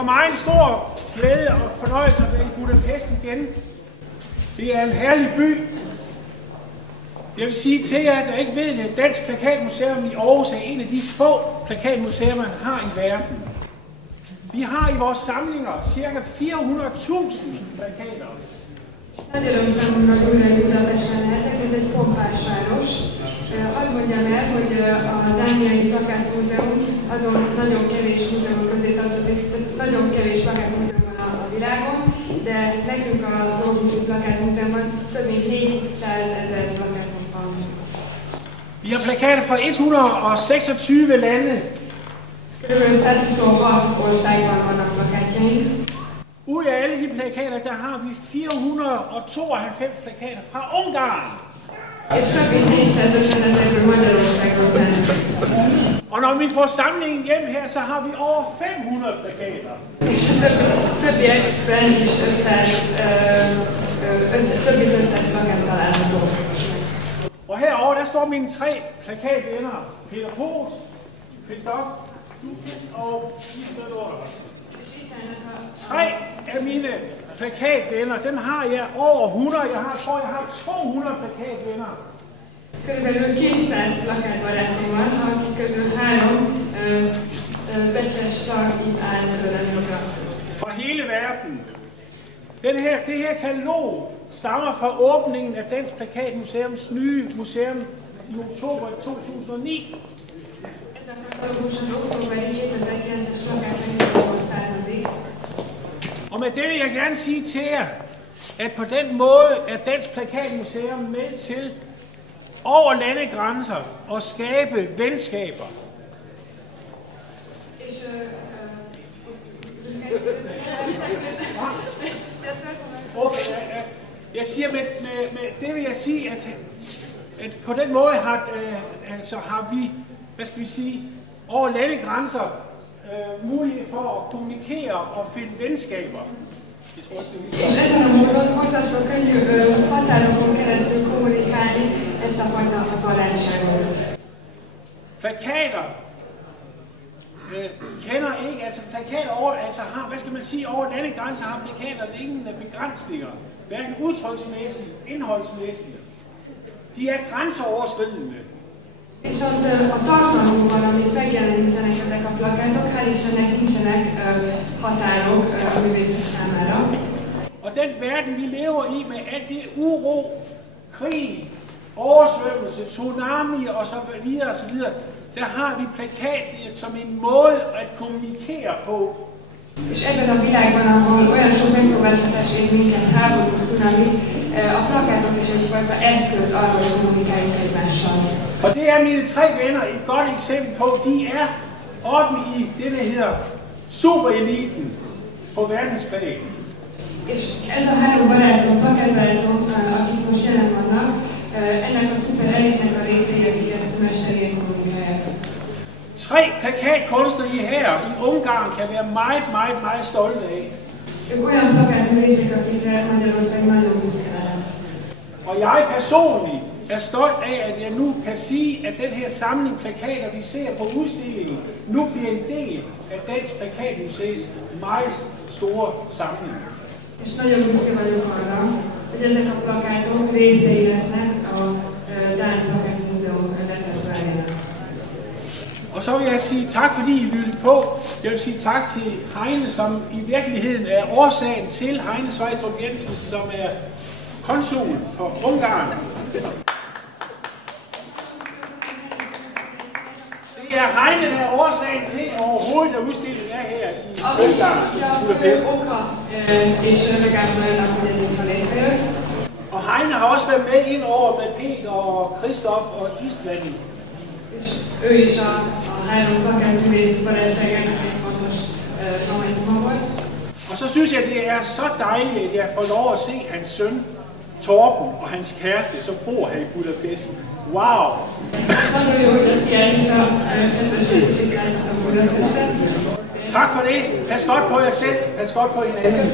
for mig en stor glæde og fornøjelse at være i Budapest igen. Det er en herlig by. Jeg vil sige til jer, der ikke ved det, Dansk Plakatmuseum i Aarhus er en af de få plakatmuseer, man har i verden. Vi har i vores samlinger ca. 400.000 plakater. Nagyon örülünk, hogy újra Budapesten lehetek, ez egy pompás város. Hadd mondjam el, hogy a Dániai Plakátmúzeum azon nagyon kevés múzeum közé tartozik, nagyon kevés plakátmúzeum van a világon, de nekünk az Óbudai Plakátmúzeumban több mint 400 000 plakátunk van. Vi har plakater fra 126 lande. Körülbelül 126 országban vannak plakátjaink. Ud af alle de plakater, der har vi 492 plakater fra Ungarn. Og når vi får samlingen hjem her, så har vi over 500 plakater. Og herovre, der står mine 3 plakatvenner. Peter Post, Christoph og Lisbeth Orders. 3 af mine plakatvenner, dem har jeg over 100. Jeg har 200 plakatvenner. Körülbelül 200 plakátbarátom van, akik közül 3 becses tag itt áll előlem jobbra. Fra hele verden. Det her katalog stammer fra åbningen af Dansk Plakatmuseums nye museum i oktober 2009. Og med det vil jeg gerne sige til jer, at på den måde er Dansk Plakatmuseum med til over landegrænser at skabe venskaber. Jeg siger med det vil jeg sige, at på den måde har vi, hvad skal vi sige, over landegrænser mulighed for at kommunikere og finde venskaber. Plakater kender ikke, altså plakater over, altså har, hvad skal man sige, over landegrænser har plakater ingen begrænsninger, hverken udtryksmæssigt, indholdsmæssigt. De er grænseoverskridende. Viszont a tartalomban, amit megjelenítenek ezek a plakátok, hál' Istennek nincsenek határok a művészek számára. Og den verden, vi lever i med alt det uro, krig, oversvømmelse, tsunami og så videre, der har vi plakatet som en måde at kommunikere på. És ebben a világban, ahol olyan sok megpróbáltatás ér minket, háború, cunami, a plakátok is egyfajta eszköz arra, hogy kommunikáljuk egymással. Og det er mine 3 venner et godt eksempel på. De er oppe i det, der hedder supereliten på verdensplan. És ez a 3 barátom, plakátbarátom, akik most jelen vannak, ennek a szuperelitnek a részei, akik ezt mesterien kommunikálják. 3 plakatkunstnere her i Ungarn kan være meget stolte af. Ők olyan plakátművészek, akikre Magyarország nagyon büszke lehet. Og jeg personligt er stolt af, at jeg nu kan sige, at den her samling plakater, vi ser på udstillingen, nu bliver en del af Dansk Plakatmuseets meget store samling. És nagyon büszke vagyok arra, hogy ezek a plakátok részei lesznek a Dán Plakátmúzeum repertoárjának. Og så vil jeg sige tak, fordi I lyttede på. Jeg vil sige tak til Heine, som i virkeligheden er årsagen til Heine Svejstrup Jensen, som er konsul for Ungarn. Det er Heine, der er årsagen til overhovedet, at udstillingen er her i Ungarn. Og Heine har også været med ind over med Peter og Christoph og Istvand. Ő is a 3 plakátművész barátságának egy fontos momentuma volt. Og så synes jeg, det er så dejligt, at jeg får lov at se hans søn, Torben, og hans kæreste, som bor her i Budapest. Wow! Tak for det. Pas godt på jer selv. Pas godt på hinanden.